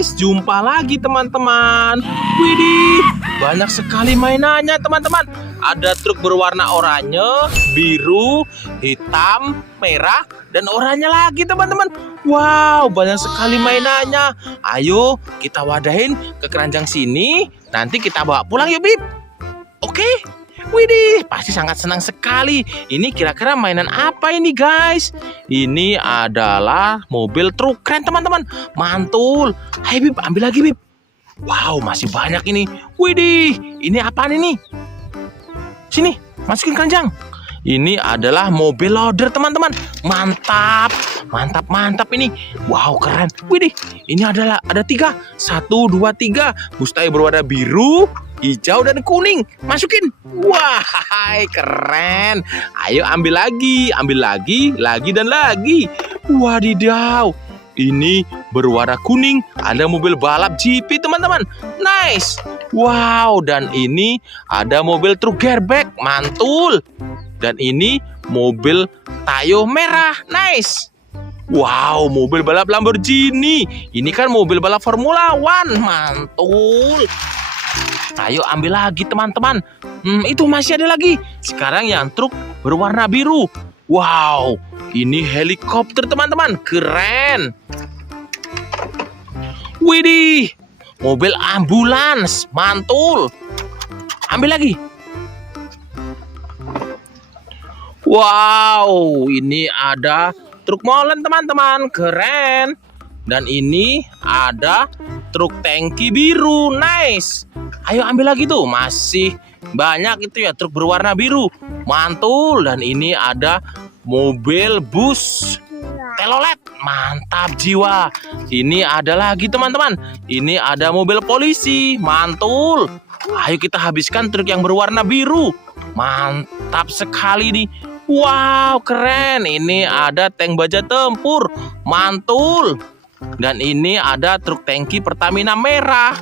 guys, jumpa lagi teman-teman. Widih, banyak sekali mainannya teman-teman. Ada truk berwarna oranye, biru, hitam, merah, dan oranye lagi teman-teman. Wow, banyak sekali mainannya. Ayo kita wadahin ke keranjang sini. Nanti kita bawa pulang yuk, Bib. Oke? Widih, pasti sangat senang sekali. Ini kira-kira mainan apa ini guys? Ini adalah mobil truk keren teman-teman. Mantul. Ayo Bib, ambil lagi Bib. Wow, masih banyak ini. Widih, ini apaan ini? Sini, masukin keranjang. Ini adalah mobil loader teman-teman. Mantap, mantap, mantap ini. Wow, keren. Widih, ini ada 3. 1, 2, 3. Bustai berwarna biru, hijau, dan kuning. Masukin. Wah, keren. Ayo ambil lagi, lagi dan lagi. Wadidaw. Ini berwarna kuning. Ada mobil balap GP teman-teman. Nice. Wow, dan ini ada mobil truk gerbek. Mantul. Dan ini mobil Tayo merah. Nice. Wow, mobil balap Lamborghini. Ini kan mobil balap Formula One. Mantul. Ayo ambil lagi teman-teman. Itu masih ada lagi. Sekarang yang truk berwarna biru. Wow, ini helikopter teman-teman. Keren. Widih, mobil ambulans. Mantul. Ambil lagi. Wow, ini ada truk molen teman-teman. Keren. Dan ini ada truk tangki biru. Nice. Ayo ambil lagi tuh. Masih banyak itu ya truk berwarna biru. Mantul. Dan ini ada mobil bus telolet. Mantap jiwa. Ini ada lagi teman-teman. Ini ada mobil polisi. Mantul. Ayo kita habiskan truk yang berwarna biru. Mantap sekali nih. Wow, keren. Ini ada tank baja tempur. Mantul. Dan ini ada truk tangki Pertamina merah.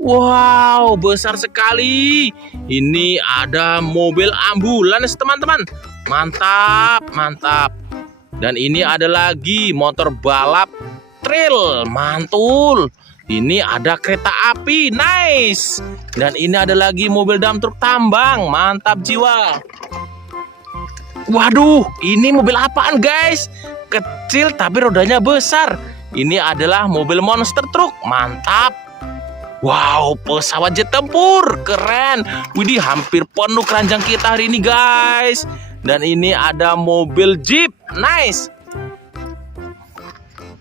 Wow, besar sekali. Ini ada mobil ambulans teman-teman. Mantap, mantap. Dan ini ada lagi motor balap trail. Mantul. Ini ada kereta api. Nice. Dan ini ada lagi mobil dump truk tambang. Mantap jiwa. Waduh, ini mobil apaan guys? Kecil tapi rodanya besar. Ini adalah mobil monster truck. Mantap. Wow, pesawat jet tempur. Keren. Widih, hampir penuh keranjang kita hari ini guys. Dan ini ada mobil jeep. Nice.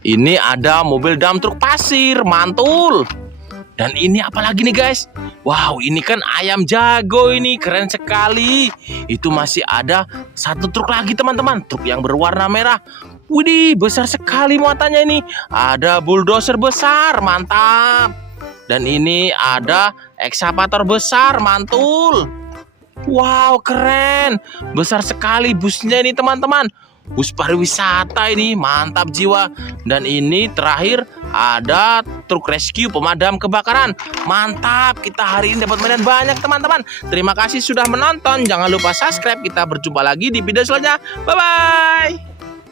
Ini ada mobil dump truk pasir. Mantul. Dan ini apa lagi nih guys? Wow, ini kan ayam jago ini. Keren sekali. Itu masih ada satu truk lagi teman-teman. Truk yang berwarna merah. Widih, besar sekali muatannya ini. Ada bulldozer besar. Mantap. Dan ini ada ekskavator besar. Mantul. Wow, keren. Besar sekali busnya ini teman-teman. Bus pariwisata ini. Mantap jiwa. Dan ini terakhir ada truk rescue pemadam kebakaran. Mantap. Kita hari ini dapat mainan banyak teman-teman. Terima kasih sudah menonton. Jangan lupa subscribe. Kita berjumpa lagi di video selanjutnya. Bye-bye.